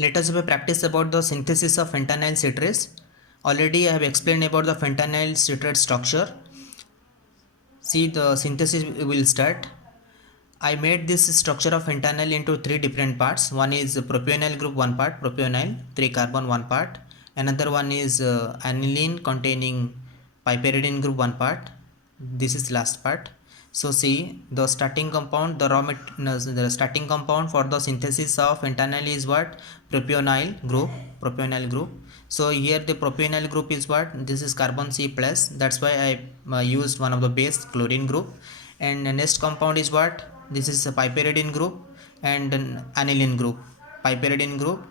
Let us have a practice about the synthesis of fentanyl citrate. Already I have explained about the fentanyl citrate structure. See, the synthesis will start. I made this structure of fentanyl into three different parts. One is propionyl group, one part propionyl, 3 carbon, one part. Another one is aniline containing piperidine group, one part. This is last part. So see, the starting compound, the starting compound for the synthesis of fentanyl is what? Propionyl group, propionyl group. So here the propionyl group is what? This is carbon C plus. That's why I used one of the base, chlorine group. And the next compound is what? This is a piperidine group and an aniline group. Piperidine group,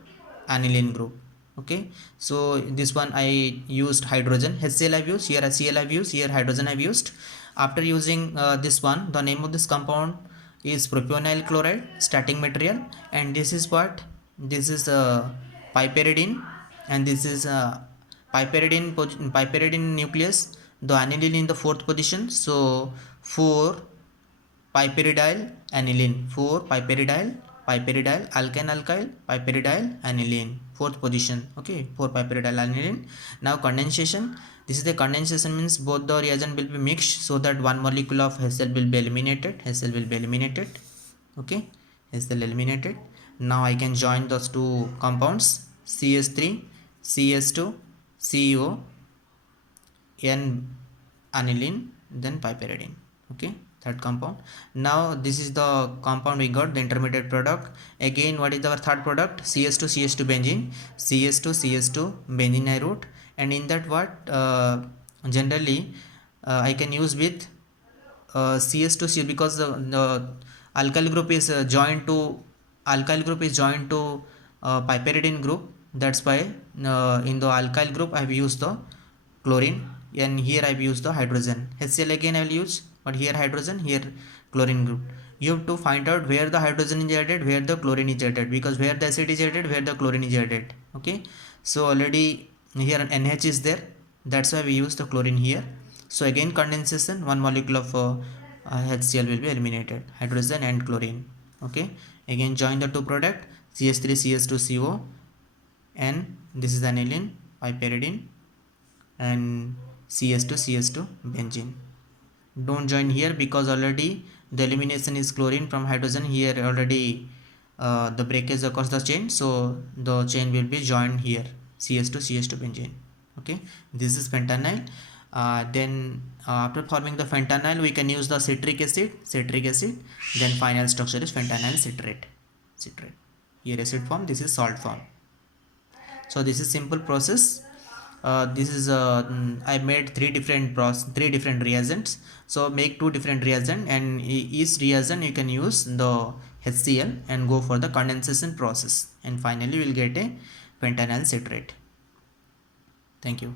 aniline group. Okay, so this one I used hydrogen. HCl I've used, here HCl I've used, here hydrogen I've used. After using this one, the name of this compound is propionyl chloride, starting material, and this is what? This is piperidine, and this is piperidine nucleus, the aniline in the fourth position. So 4 piperidyl aniline, 4 piperidyl alkane alkyl piperidyl aniline, fourth position. Okay, 4 piperidyl aniline. Now condensation. This is the condensation, means both the reagent will be mixed so that one molecule of HCl will be eliminated. HCl will be eliminated. Okay, HCl eliminated. Now I can join those two compounds, CS3, CS2, CO, N aniline, then piperidine. Okay, third compound. Now this is the compound we got, the intermediate product. Again, what is our third product? CS2, CS2 benzene, CS2, CS2 benzene I wrote. And in that what generally I can use with CS2C, because the alkyl group is joined to piperidine group. That's why in the alkyl group I have used the chlorine, and here I have used the hydrogen. HCl again I will use, but here hydrogen, here chlorine group. You have to find out where the hydrogen is added, where the chlorine is added, because where the acid is added, where the chlorine is added. Okay, so already here an NH is there, that's why we use the chlorine here. So again condensation, one molecule of HCl will be eliminated, hydrogen and chlorine. Okay, again join the two product, CS3 CS2 CO, and this is aniline, piperidine, and CS2 CS2 benzene. Don't join here because already the elimination is chlorine from hydrogen. Here already the breakage occurs the chain, so the chain will be joined here, CS2 CS2 benzene. Okay, this is fentanyl. Then after forming the fentanyl, we can use the citric acid. Then final structure is fentanyl citrate. Here acid form, this is salt form. So this is simple process. This is I made three different reagents. So make two different reagent, and each reagent you can use the HCl and go for the condensation process, and finally we'll get a fentanyl citrate. Thank you.